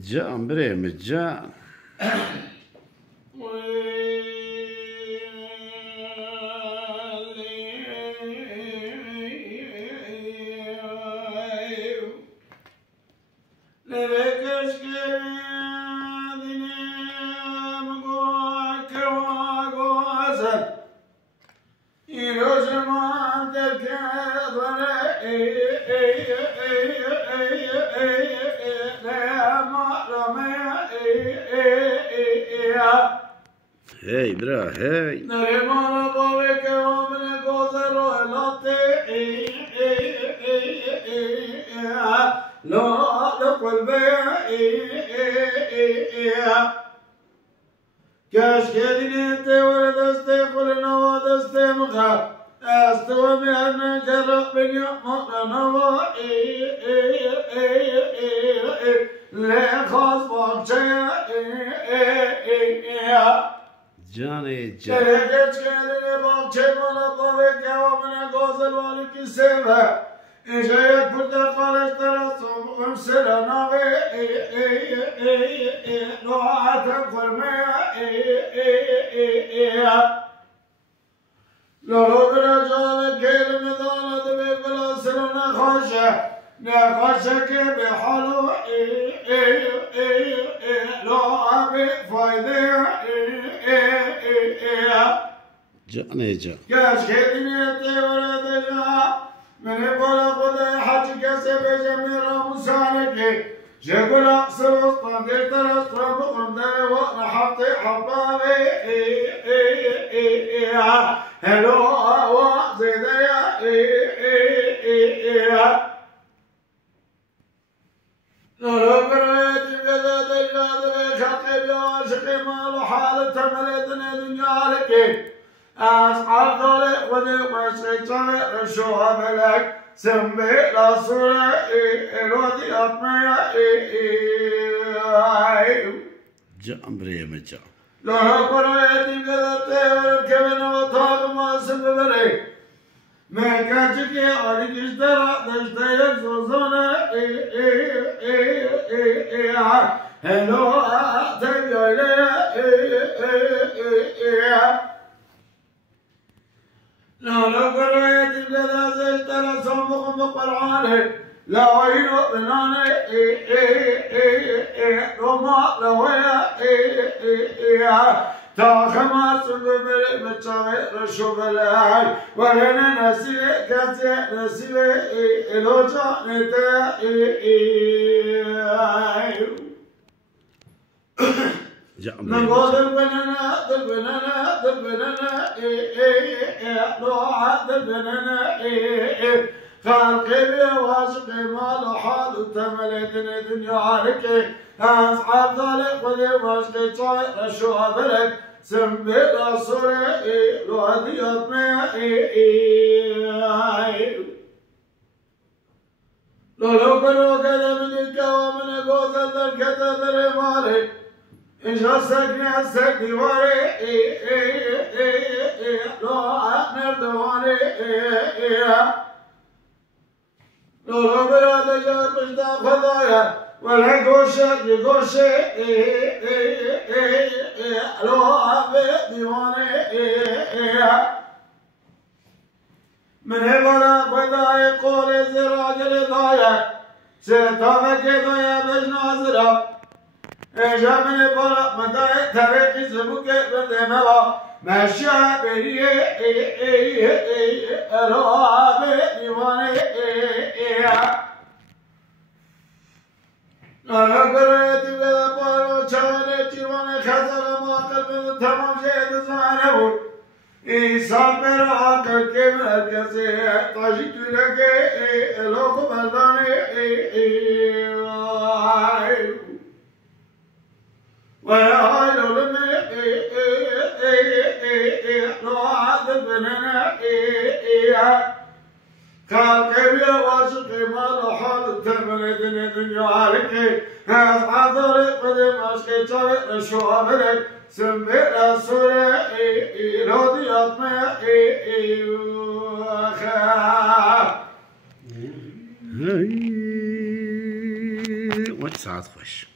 متجان بري متجان. هاي برا هاي نريمانا بابك ومن قوزر ولاتي لا قلبي كاش كدينتي وردستي قلنا ودستي مخا استوى بأن جرق بني مقرنا لا خاص بانشي جاني جان. Geç kendine bak çemana bavek devamına gozel vali ki seve. Ecayet burada karıştıra soğum sırana ve noaten kurmaya Lolo bira cale kelime danadı ve bila sırana khoşa. Ne khoşa ki bihalu lo abi fayda جاني جان. كاش كدنيتي ولدنا من يقول خذ حج كسب جميل مسالكي جبل اقصر وسطنقر ترى بقم دري ونحطي حبابي هلو وزيدي لو بريتي بذا دجاد بخلقي بواشقي مال حالة مليتني دنيا لكي أصحاب طريق ودي وشي طريق الشوها ملك سمي لصورة الودي أطمي جان بري متجان. لو بريتي بذا تيور كمين وطاق ما سببري ما كاتشكي أولي كشترا تشتيك سوزونا هلو تبيو إليا لو قريت بذا زيتنا صنبكم بقرآنه لا وينو بنانه رما لويا تاخما سنبري مچاوي رشو بلاي ورنا نسيبه كاتي نسيبه الوجا نتا نقول البنانا روحة البنانا خلقي بواشقي مال حال تملكني دنيا عليكي أصحاب ذلك ودي واشقي شاي رشوها بلك سنبي رسولي لوهدي أطمي لولو كنو كذا من الكوامن قوزة الكتا دري مالي إن شاسكني أسكني واري لو أحمر دواني لو براد جاء قشدا خضايا ولا قوشك يقوشي لو أبي ديواني من هبلا خضايا قولي زراج لضايا سيطابك ضايا بجنازرا اجا من برا مداي تركي زبوك بدملا ماشا بري الواب ديواني انا قريت بلا بارو چاله چیوانه خزر ما قلب تمام شهد زانو انسان برا کرके مرکزه تاجی لگے لوگ مردانے ويا لولمي لو عاد البنانا قال كيف يا واشقي ما له حال تمرد الدنيا عليك أصحاب طريق قدم عشقي طريق الشوها بلك سمي رسولي رودي أطمي وين ساعات خوش.